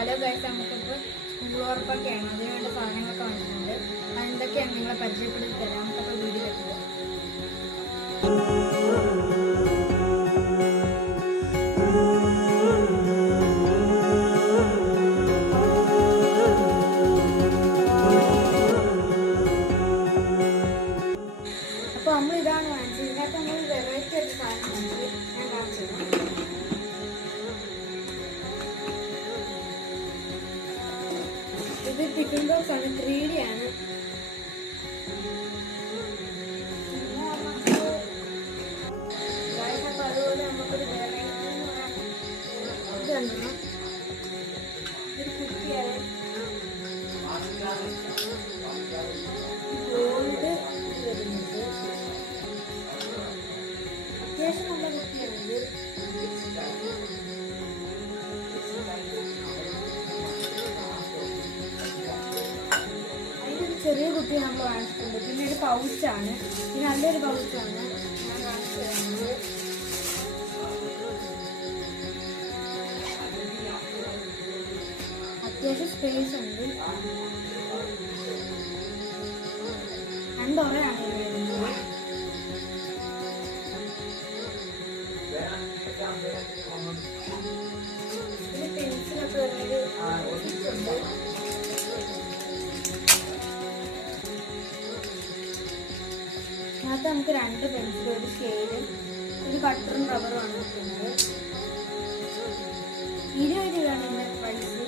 Hello guys, നമുക്കിപ്പോൾ school ഉറപ്പൊക്കെയാണ്. അതിനുവേണ്ട സാധനങ്ങളൊക്കെ വാങ്ങിച്ചിട്ടുണ്ട്. അതെന്തൊക്കെയാണ് നിങ്ങളെ പരിചയപ്പെടുത്തി തരാം. നമുക്കപ്പോൾ വീഡിയോ വെക്കുക. അപ്പോൾ നമ്മൾ ഇതാണ് വാങ്ങിച്ചത്. ഇതിനകത്ത് നമ്മൾ വെറൈറ്റി ആയിട്ട് സാധനം വാങ്ങിച്ചത് ഞാൻ കാണിച്ചത്. ഇത് ടിഫിൻ ബോക്സ് ആണ്, 3D ആണ്. അപ്പോൾ അതുപോലെ നമുക്കൊരു വെറൈറ്റി ഇത് കണ്ടോ, ഒരു കുട്ടിയാണ്. ഗോൾഡ് വരുന്നത് അത്യാവശ്യം നല്ല കുട്ടിയാണിത്. ചെറിയ കുട്ടി നമ്മൾ വാങ്ങിച്ചിട്ടുണ്ട്. പിന്നെ ഒരു പൗച്ചാണ്, ഇത് നല്ലൊരു പൗച്ചാണ് ഞാൻ കാണിച്ചു തരുന്നത്. അത്യാവശ്യം സ്പേസ് ഉണ്ട്. രണ്ടൊറയാണ് ഇത് വരുന്നത്. പിന്നെ പെൻസിലൊക്കെ വരുന്നൊരു ഉണ്ട്. അതിനകത്ത് നമുക്ക് 2 പെൻസിൽ, ഒരു സ്കെയിലും ഒരു കട്ടറും റബ്ബറുമാണ് കിട്ടുന്നത്. 20 രൂപയാണ് ഇതിൻ്റെ പ്രൈസ്.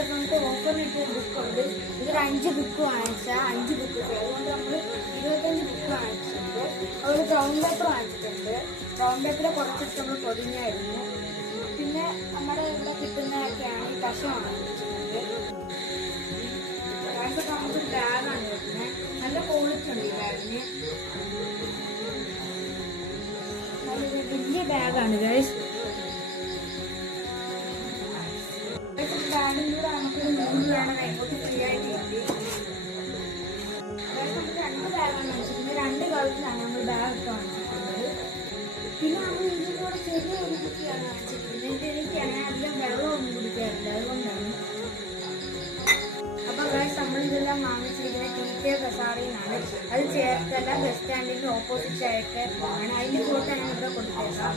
അപ്പോൾ നമുക്ക് ഓഫറിലിട്ട് ബുക്കുണ്ട്. ഇതൊരു 5 ബുക്ക് വാങ്ങിച്ചാൽ 5 ബുക്ക് ഫ്രീ. അതുകൊണ്ട് നമ്മൾ 25 ബുക്ക് വാങ്ങിച്ചിട്ടുണ്ട്. ഒരു ബ്രൗൺ പേപ്പർ വാങ്ങിച്ചിട്ടുണ്ട്. ബ്രൗൺ പേപ്പറിൽ കുറച്ചിട്ട് നമ്മൾ പൊതിഞ്ഞായിരുന്നു. പിന്നെ നമ്മുടെ ഇവിടെ കിട്ടുന്നതൊക്കെയാണ് ഈ പശ വാങ്ങിച്ചിട്ടുണ്ട്. അപ്പോൾ നമുക്ക് ബാഗാണ് വരുന്നത്. നല്ല ക്വാളിറ്റി ഉണ്ട് ഈ ബാഗിന്. വലിയ ബാഗാണ് ഗൈസ്. ബാഗിൻ്റെ കൂടെ നമുക്കൊരു 3 രൂപയാണ് കൈകോട്ട് ഫ്രീ ആയിട്ട് കിട്ടി. അതായത് നമുക്ക് 2 ബാഗാണ് വാങ്ങിച്ചിട്ടുണ്ട്. 2 കളറിലാണ് നമ്മൾ ബാഗ് ഒക്കെ വാങ്ങിച്ചിട്ടുള്ളത്. പിന്നെ നമ്മൾ ഇതിൻ്റെ കൂടെ ചെറിയൊരു കുട്ടിയാണ് വാങ്ങിച്ചിട്ടുള്ളത്. എനിക്കാണെങ്കിൽ അധികം വെള്ളമൊന്നും കുടിക്കാറില്ല, അതുകൊണ്ടാണ്. അപ്പോൾ ഗൈസ്, നമ്മളിതെല്ലാം വാങ്ങിച്ചിരിക്കുന്നത് ടീച്ചർ ബസാറിന്നാണ്. അത് ചേർത്തല ബസ് സ്റ്റാൻഡിൻ്റെ ഓപ്പോസിറ്റ് ആയിട്ട് ആണ്. അതിൻ്റെ ഫോട്ടോ ഞാൻ ഇവിടെ കൊടുത്തേക്കാം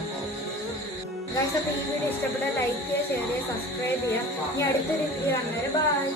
ഗൈസ്. അപ്പോൾ ഈ വീഡിയോ ഇഷ്ടപ്പെട്ടാൽ ലൈക്ക് ചെയ്യുക, ഷെയർ ചെയ്യുക, സബ്സ്ക്രൈബ് ചെയ്യുക. ഇനി അടുത്തൊരു വീഡിയോ കാണുന്നവരെ ബൈ.